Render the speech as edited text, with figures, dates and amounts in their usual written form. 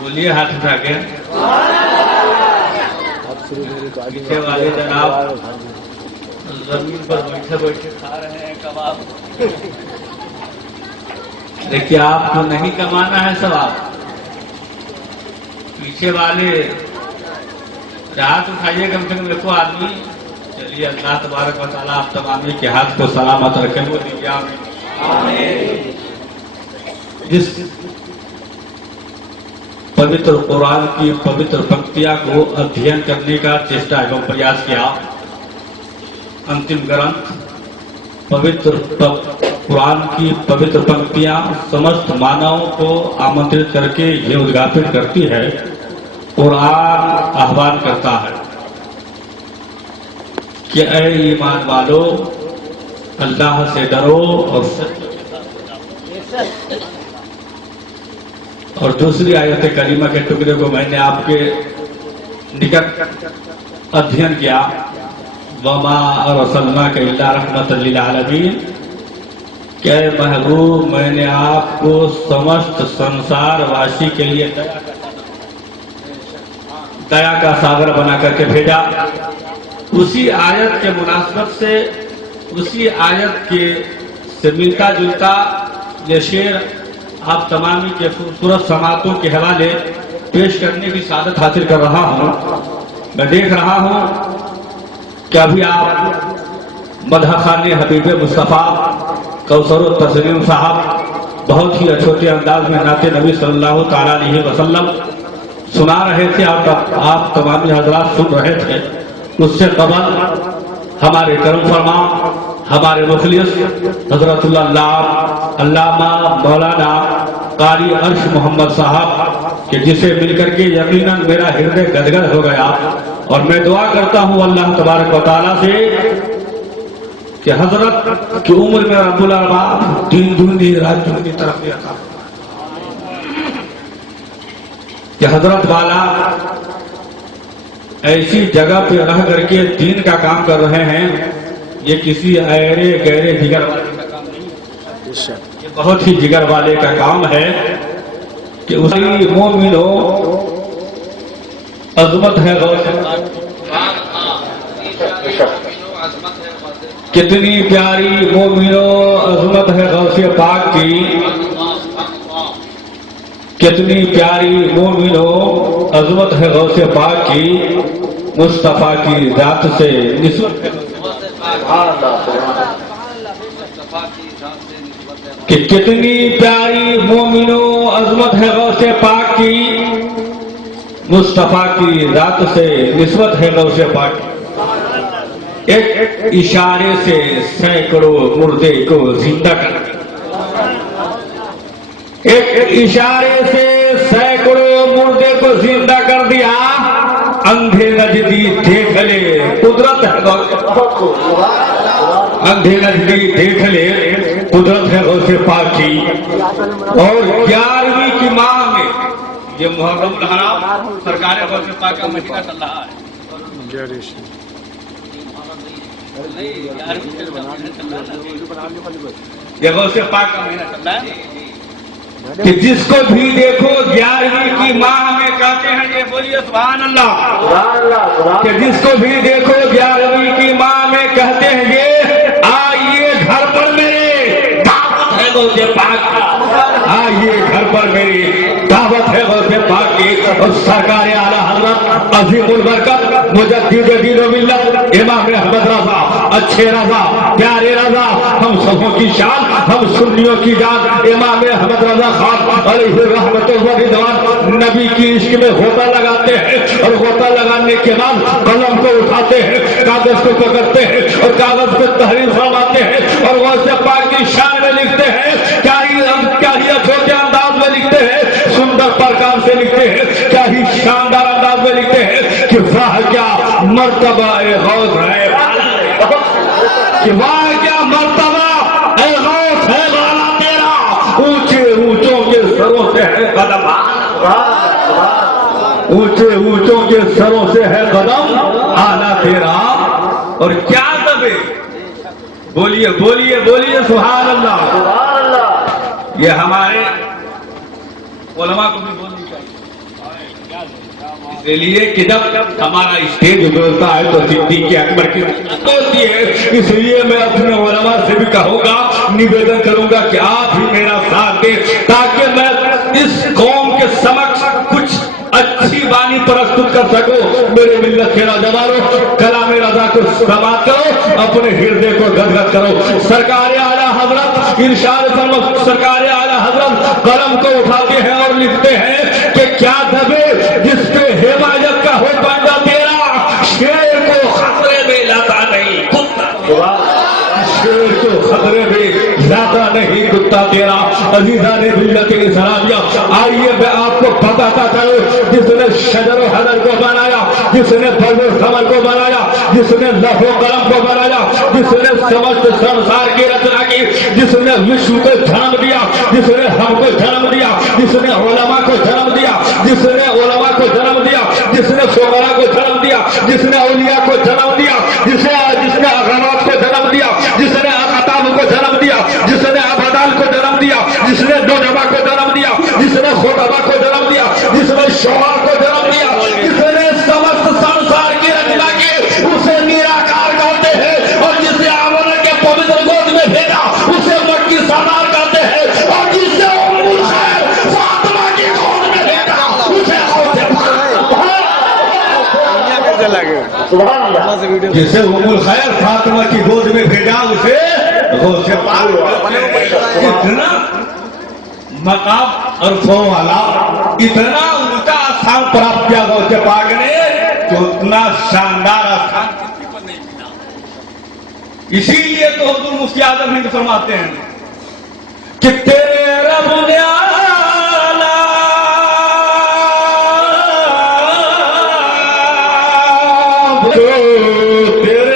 بولیے ہاتھ اٹھا کے. پیچھے والے جناب زمین پر بیٹھے بیٹھے کھا رہے ہیں کباب. دیکھیے آپ کو نہیں کمانا ہے ثواب. پیچھے والے ہاتھ اٹھائیے کم سے کم دیکھو آدمی. چلیے اللہ تبارک و تعالیٰ آپ تمام کے ہاتھ کو سلامت رکھے. وہ دیجیے آمین. جس پوتر قرآن کی پوتر پنکتیاں کو ادھین کرنے کا چیشٹا ایوم پریاس کیا. انتم گرنتھ پوتر قرآن کی پوتر پنکتیاں سمست مانووں کو آمنترت کر کے یہ ادگاپت کرتی ہے. قرآن آہوان کرتا ہے کہ اے ایمان والو اللہ سے ڈرو اور اور دوسری آیت کریمہ کے ٹکڑے کو میں نے آپ کے نکٹ ادھین کیا. وما ارسلناک الا رحمۃ للعالمین. کہ محبوب میں نے آپ کو سمست سنسار واسی کے لیے دیا کا ساگر بنا کر کے بھیجا. اسی آیت کے مناسبت سے اسی آیت کے سے ملتا جلتا یہ شعر آپ تمامی کے خوبصورت سماعتوں کے حوالے پیش کرنے کی سعادت حاصل کر رہا ہوں. میں دیکھ رہا ہوں کہ ابھی آپ مدح خان حبیب مصطفیٰ کوثر التسلیم صاحب بہت ہی چھوٹے انداز میں نعت نبی صلی اللہ تعالیٰ علیہ وسلم سنا رہے تھے. آپ تمامی حضرات سن رہے تھے. اس سے قبل ہمارے کرم فرما ہمارے مخلص حضرت اللہ علامہ مولانا قاری عرش محمد صاحب کہ جسے مل کر کے یقیناً میرا ہردے گدگد ہو گیا. اور میں دعا کرتا ہوں اللہ تبارک و تعالیٰ سے کہ حضرت کی عمر میں رب الارباب دین دنیا رات دنیا طرف دیا تھا کہ حضرت والا ایسی جگہ پہ رہ کر کے دین کا کام کر رہے ہیں. یہ کسی ایرے گہرے جگر والے کا کام نہیں. یہ بہت ہی جگر والے کا کام ہے کہ اسی مومن ہو عظمت ہے غوث کتنی پیاری مومنو عظمت ہے غوث پاک کی. کتنی پیاری مومنو عظمت ہے غوث پاک کی. مصطفیٰ کی ذات سے نسبت ہے کہ کتنی پیاری مومنو عظمت ہے غوث پاک کی. مصطفیٰ کی ذات سے نسبت ہے غوث پاک کی. ایک اشارے سے سینکڑوں مردے کو زندہ کر دیا. ایک اشارے سے سینکڑوں مردے کو زندہ کر دیا. اندھے نجدی دیکھ لے قدرت ہے. اندھے نجدی دیکھ لے قدرت ہے غوث پاک کی. اور 11ویں کی ماہ میں یہ محرم الحرام سرکار غوث پاک کا مہینہ چل رہا ہے. یہ غوث پاک کا مہینہ چل رہا ہے کہ جس کو بھی دیکھو 11ویں کی ماہ میں کہتے ہیں یہ بولیے سبحان اللہ. کہ جس کو بھی دیکھو 11ویں کی ماہ میں کہتے ہیں یہ آئیے گھر پر میرے دعوت ہے غوث پاک کا. آئیے گھر پر میری دعوت ہے غوث پاک کی. اور سرکار اعلیٰ حضرت عظیم البرکت مجدد دین و ملت امام احمد رضا اچھے رضا پیارے رضا ہم سبوں کی شان ہم سنیوں کی جان امام احمد رضا خان علیہ رحمت و رضوان نبی کی عشق میں غوطہ لگاتے ہیں. اور غوطہ لگانے کے بعد قلم کو اٹھاتے ہیں کاغذ کو پکڑتے ہیں اور کاغذ پہ تحریر فرماتے ہیں اور غوث پاک کی شان میں لکھتے ہیں. کیا ہی چھوٹے انداز میں لکھتے ہیں سندر پرکار سے لکھتے ہیں. کیا ہی شاندار انداز میں لکھتے ہیں کہ واہ کیا مرتبہ اے غوث ہے. کہ واہ کیا مرتبہ اے غوث ہے والا تیرا. اونچے اونچوں کے سروں سے ہے قدم. اونچے اونچوں کے سروں سے ہے قدم آنا تیرا. اور کیا دبے بولیے بولیے بولیے سبحان اللہ. یہ ہمارے علماء کو بھی بولنی چاہیے. اسی لیے کہ جب ہمارا اسٹیج گزرتا ہے تو صدیق اکبر کی ہوتی ہے. اس لیے میں اپنے علماء سے بھی کہوں گا, نویدن کروں گا کہ آپ ہی میرا ساتھ دیں تاکہ میں اس قوم کے سمکش کچھ اچھی بانی پرستت کر سکو. میرے ملت کے نوجوانوں, کلام رضا کو سماعت کرو, اپنے ہردے کو گدگد کرو. سرکار اعلیٰ حضرت ارشاد فرمو, سرکار اعلیٰ حضرت قلم کو اٹھاتے ہیں اور لکھتے ہیں کہ کیا دبے جس پہ حمایت کا ہو بندہ تیرا, شیر کو خطرے میں لاتا نہیں کتا, شیر کو خطرے میں لاتا نہیں کتا تیرا. عزیزان ملت اسلامیہ, آئیے میں آپ کو بتاتا چلوں, جس نے شجر و حجر کو بنایا, جس نے برگ و ثمر کو بنایا, جس نے لوح و قلم کو بنایا, جس نے سمست سنسار کی رچنا کی, جس نے وشو کو جنم دیا, جس نے ہم کو جنم دیا, جس نے علماء کو جنم دیا, جس نے علماء کو جنم دیا, جس نے فقراء کو جنم دیا, جس نے اولیاء کو جنم دیا, جس نے اغنات کو جنم دیا, جس نے اقطاب کو جنم دیا, جس نے ابدال کو جنم دیا, جس نے نجبا کو جنم دیا, جس نے خطبہ کو جنم دیا, جس نے شعراء کو جنم دیا, جس نے سمست سنسار کی رچنا کی, اسے نیراکار کہتے ہیں. اور جسے آمن کے پوتر گود میں بھیجا اسے مکی سالار کہتے ہیں. اور جسے ام الخیر فاطمہ کی گود میں بھیجا اسے جسے ام الخیر فاطمہ کی گود میں بھیجا اسے غوث پاک. اتنا مقام عرفوں والا, اتنا الٹا آسان پراپت کیا غوث پاک نے کہ اتنا شاندار آسان کسی کو نہیں ملا. اسی لیے تو حضور مفتی اعظم ہند فرماتے ہیں کہ تیرے رب نے تیرے